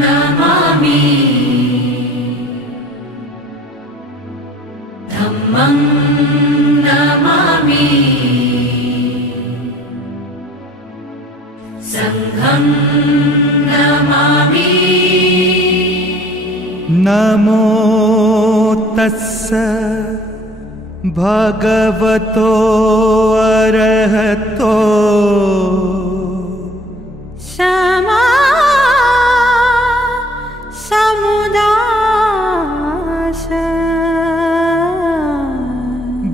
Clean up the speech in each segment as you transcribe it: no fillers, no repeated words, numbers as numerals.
नमामि धम्मं नमामि संघं नमामि। नमो तस्स भगवतो अरहतो सम्मा सम्बुद्धास्स।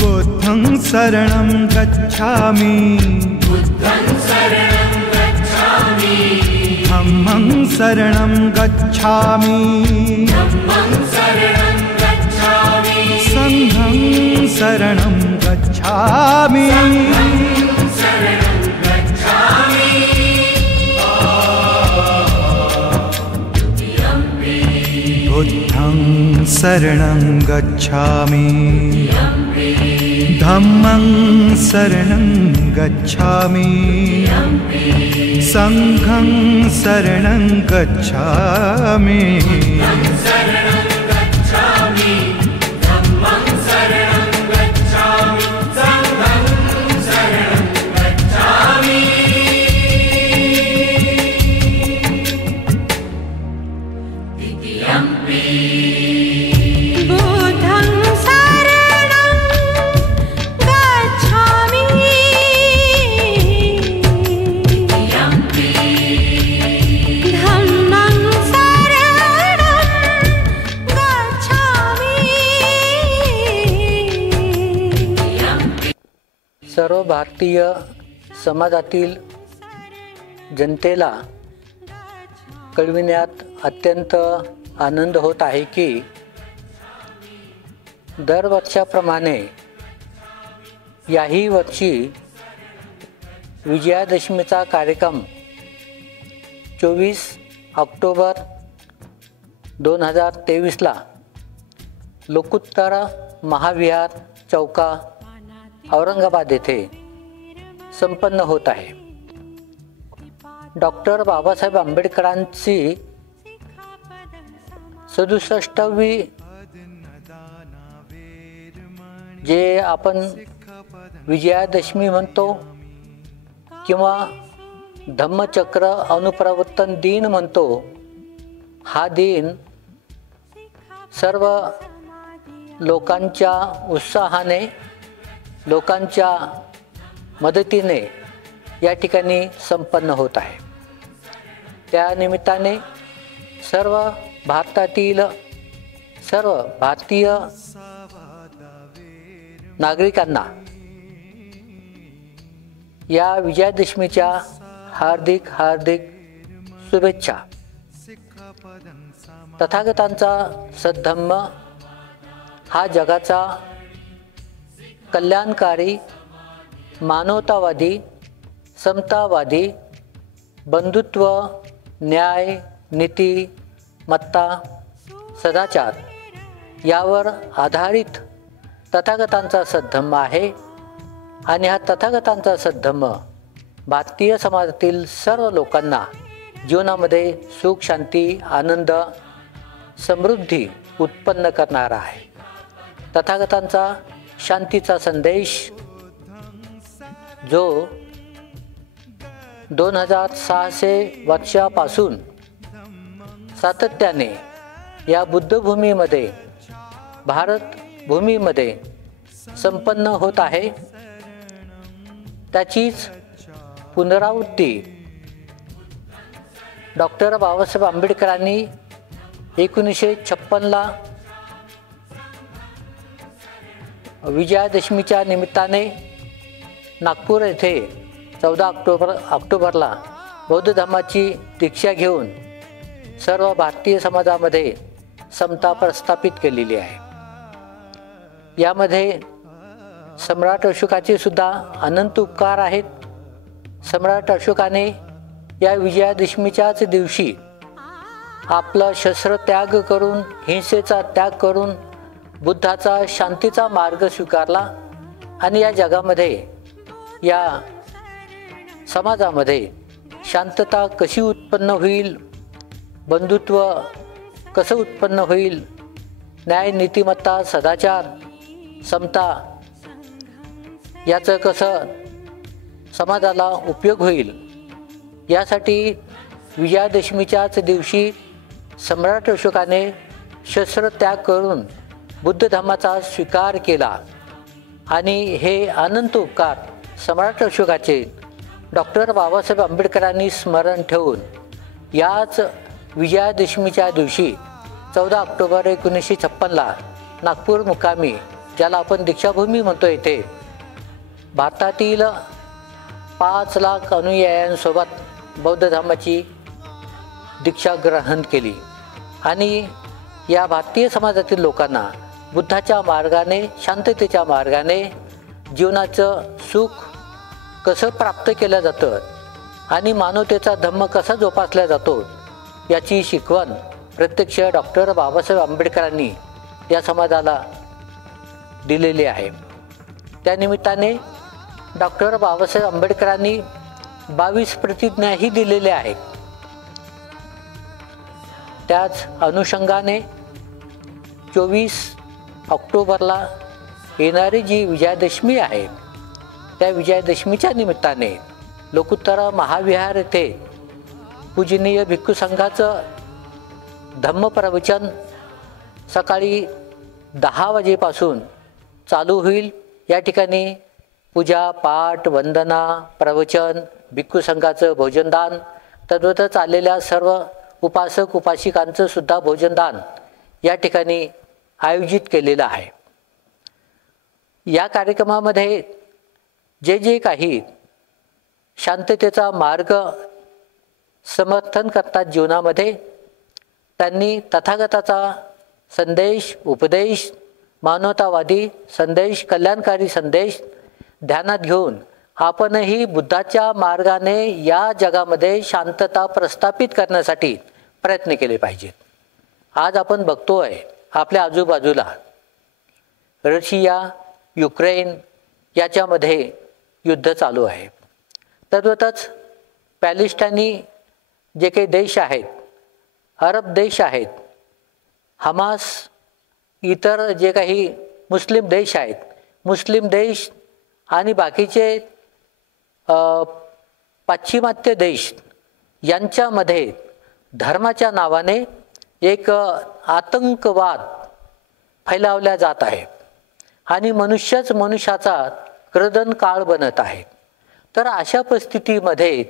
बुद्धं शरणं गच्छामि धम्मं शरणं गच्छामि संघं शरणं गच्छामि। बुद्धं शरणं गच्छामि धम्मं शरणं गच्छामि संघं शरणं गच्छामि। सर्व भारतीय समाजातील जनतेला कळविण्यात अत्यंत आनंद होत आहे की दरवर्षाप्रमाणे याही वर्षी विजयादशमीचा कार्यक्रम 24 ऑक्टोबर 2023ला लोकोत्तर महाविहार चौका औरंगाबाद येथे संपन्न होत आहे। डॉक्टर बाबासाहेब आंबेडकरांची 67वी जे आपण विजयादशमी म्हणतो किंवा धम्मचक्र अनुप्रवर्तन दिन म्हणतो, हा दिन सर्व लोकांच्या उत्साहाने, लोकांच्या मदतीने या ठिकाणी संपन्न होत आहे। त्या निमित्ताने सर्व भारतातील सर्व भारतीय नागरिकांना या विजयादशमीच्या हार्दिक हार्दिक शुभेच्छा। तथागतांचा सद्धम्म हा जगाचा कल्याणकारी, मानवतावादी, समतावादी, बंधुत्व, न्याय, नीती, मत्ता, सदाचार यावर आधारित तथागतांचा सद्धम्म आहे आणि हा तथागतांचा सद्धम्म भारतीय समाजातील सर्व लोकांना जीवनामध्ये सुख, शांती, आनंद, समृद्धी उत्पन्न करणारा आहे। तथागतांचा शांतीचा संदेश जो 2600 वर्षापासून सातत्याने या बुद्धभूमीमध्ये, भारत भूमीमध्ये संपन्न होत आहे, त्याचीच पुनरावृत्ती डॉक्टर बाबासाहेब आंबेडकरांनी 1956ला विजयादशमीच्या निमित्ताने नागपूर येथे 14 ऑक्टोबरला बौद्ध धर्माची दीक्षा घेऊन सर्व भारतीय समाजामध्ये समता प्रस्थापित केलेली आहे। यामध्ये सम्राट अशोकाचे सुद्धा अनंत उपकार आहेत। सम्राट अशोकाने या विजयादशमीच्याच दिवशी आपला शस्त्र त्याग करून, हिंसेचा त्याग करून बुद्धाचा शांतीचा मार्ग स्वीकारला आणि या जगामध्ये, या समाजामध्ये शांतता कशी उत्पन्न होईल बंधुत्व कसं उत्पन्न होईल, न्याय, नीतिमत्ता, सदाचार, समता याचं कसं समाजाला उपयोग होईल, यासाठी विजयादशमीच्याच दिवशी सम्राट अशोकाने शस्त्रत्याग करून बुद्ध धर्माचा स्वीकार केला. आणि हे अनंत उपकार सम्राट अशोकाचे डॉक्टर बाबासाहेब आंबेडकरांनी स्मरण ठेवून याच विजयादशमीच्या दिवशी 14 ऑक्टोबर 1956ला नागपूर मुक्कामी, ज्याला आपण दीक्षाभूमी म्हणतो, येथे भारतातील 5 लाख अनुयायांसोबत बौद्ध धर्माची दीक्षा ग्रहण केली. आणि या भारतीय समाजातील लोकांना बुद्धाच्या मार्गाने, शांततेच्या मार्गाने जीवनाचं सुख कसं प्राप्त केलं जातं आणि मानवतेचा धम्म कसा जोपासला जातो याची शिकवण प्रत्यक्ष डॉक्टर बाबासाहेब आंबेडकरांनी या समाजाला दिलेली आहे. त्यानिमित्ताने डॉक्टर बाबासाहेब आंबेडकरांनी 22 प्रतिज्ञाही दिलेल्या आहेत. त्याच अनुषंगाने 24 ऑक्टोबरला येणारी जी विजयादशमी आहे, त्या विजयादशमीच्या निमित्ताने लोकुत्तर महाविहार येथे पूजनीय भिक्खू संघाचं धम्मप्रवचन सकाळी 10 वाजेपासून चालू होईल. या ठिकाणी पूजा, पाठ, वंदना, प्रवचन, भिक्खू संघाचं भोजनदान, तद्वतच आलेल्या सर्व उपासक उपासिकांचं सुद्धा भोजनदान या ठिकाणी आयोजित केलेलं आहे. या कार्यक्रमामध्ये जे जे काही शांततेचा मार्ग समर्थन करतात जीवनामध्ये, त्यांनी तथागताचा संदेश, उपदेश, मानवतावादी संदेश, कल्याणकारी संदेश ध्यानात घेऊन आपणही बुद्धाच्या मार्गाने या जगामध्ये शांतता प्रस्थापित करण्यासाठी प्रयत्न केले पाहिजेत. आज आपण बघतोय आपल्या आजूबाजूला रशिया, युक्रेन याच्यामध्ये युद्ध चालू आहे. तद्वतच पॅलेस्टाईनी जे काही देश आहेत, अरब देश आहेत, हमास, इतर जे काही मुस्लिम देश आहेत, मुस्लिम देश आणि बाकीचे पाश्चिमात्य देश यांच्यामध्ये धर्माच्या नावाने एक आतंकवाद फैलावला जात आहे आणि मनुष्यच मनुष्याचा क्रदन काळ बनत आहे. तर अशा परिस्थितीमध्ये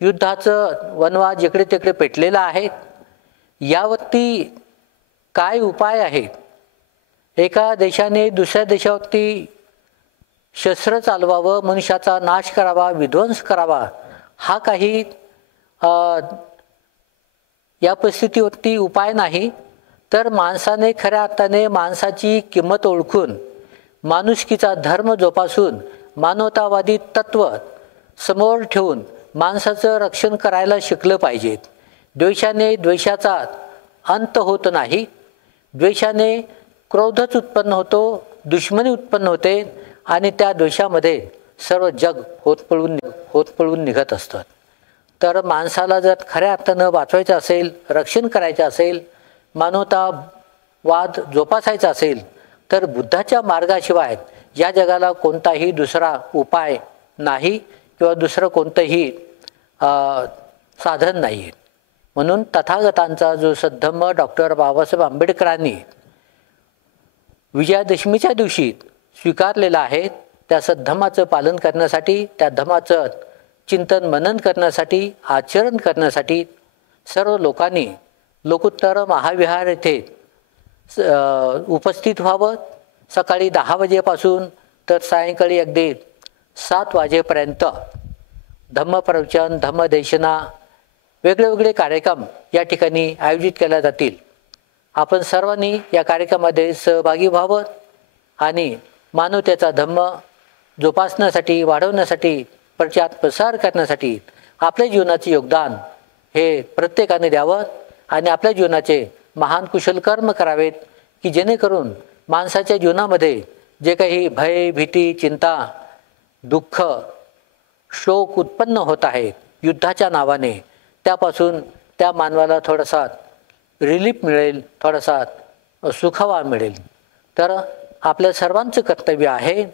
युद्धाचं वणवा जिकडे तिकडे पेटलेला आहे. यावरती काय उपाय आहेत? एका देशाने दुसऱ्या देशावरती शस्त्र चालवावं, मनुष्याचा नाश करावा, विध्वंस करावा, हा काही या परिस्थितीवरती उपाय नाही. तर माणसाने खऱ्या अर्थाने माणसाची किंमत ओळखून, माणुसकीचा धर्म जोपासून, मानवतावादी तत्व समोर ठेवून माणसाचं रक्षण करायला शिकलं पाहिजे. द्वेषाने द्वेषाचा अंत होत नाही. द्वेषाने क्रोधच उत्पन्न होतो, दुश्मनी उत्पन्न होते आणि त्या द्वेषामध्ये सर्व जग होत पळून निघत असतं. तर माणसाला जर खऱ्या अर्थानं वाचवायचं असेल, रक्षण करायचं असेल, मानवतावाद जोपासायचा असेल, तर बुद्धाच्या मार्गाशिवाय या जगाला कोणताही दुसरा उपाय नाही किंवा दुसरं कोणतंही साधन नाही आहे. म्हणून तथागतांचा जो सद्धम्म डॉक्टर बाबासाहेब आंबेडकरांनी विजयादशमीच्या दिवशी स्वीकारलेला आहे, त्या सद्धम्माचं पालन करण्यासाठी, त्या धम्माचं चिंतन मनन करण्यासाठी, आचरण करण्यासाठी सर्व लोकांनी लोकुत्तर महाविहार येथे उपस्थित व्हावं. सकाळी 10 वाजेपासून तर सायंकाळी अगदी 7 वाजेपर्यंत धम्मप्रवचन, धम्मदेशना, वेगळे कार्यक्रम या ठिकाणी आयोजित केले जातील. आपण सर्वांनी या कार्यक्रमामध्ये सहभागी व्हावं आणि मानवतेचा धम्म जोपासण्यासाठी, वाढवण्यासाठी, प्रचार प्रसार करण्यासाठी आपल्या जीवनाचे योगदान हे प्रत्येकाने द्यावं आणि आपल्या जीवनाचे महान कुशल कर्म करावेत की जेणेकरून माणसाच्या जीवनामध्ये जे काही भय, भीती, चिंता, दुःख, शोक उत्पन्न होत आहेत युद्धाच्या नावाने, त्यापासून त्या मानवाला थोडासा रिलीफ मिळेल, थोडासा सुखावा मिळेल. तर आपल्या सर्वांचं कर्तव्य आहे,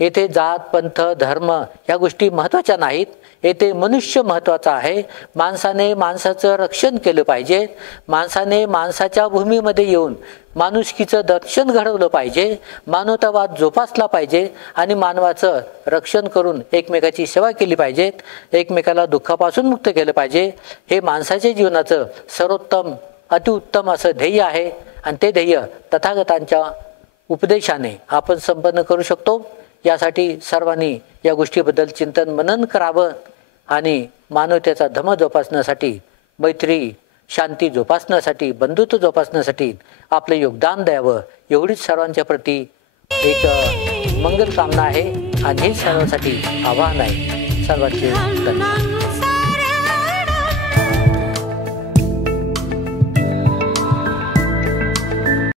येथे जात पंथ धर्म ह्या गोष्टी महत्त्वाच्या नाहीत, येथे मनुष्य महत्त्वाचा आहे. माणसाने माणसाचं रक्षण केलं पाहिजे, माणसाने माणसाच्या भूमीमध्ये येऊन माणुसकीचं दर्शन घडवलं पाहिजे, मानवतावाद जोपासला पाहिजे आणि मानवाचं रक्षण करून एकमेकाची सेवा केली पाहिजे, एकमेकाला दुःखापासून मुक्त केलं पाहिजे. हे माणसाच्या जीवनाचं सर्वोत्तम अतिउत्तम असं ध्येय आहे आणि ते ध्येय तथागतांच्या उपदेशाने आपण संपन्न करू शकतो. यासाठी सर्वांनी या गोष्टीबद्दल चिंतन मनन करावं आणि मानवतेचा धम्म जोपासण्यासाठी, मैत्री शांती जोपासण्यासाठी, बंधुत्व जोपासण्यासाठी आपले योगदान द्यावं, एवढीच सर्वांच्या प्रती एक मंगल कामना आहे आणि हे सर्वांसाठी आवाहन आहे. सर्वांचे धन्यवाद.